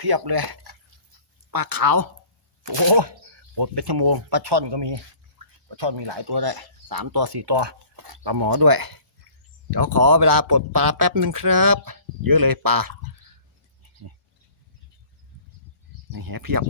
เพียบเลยปลาขาวโอ้โหปลดเป็นชั่วโมงปลาช่อนก็มีปลาช่อนมีหลายตัวได้3 ตัว 4 ตัวปลาหมอด้วยเดี๋ยวขอเวลาปลดปลาแป๊บนึงครับเยอะเลยปลาในแหเพียบ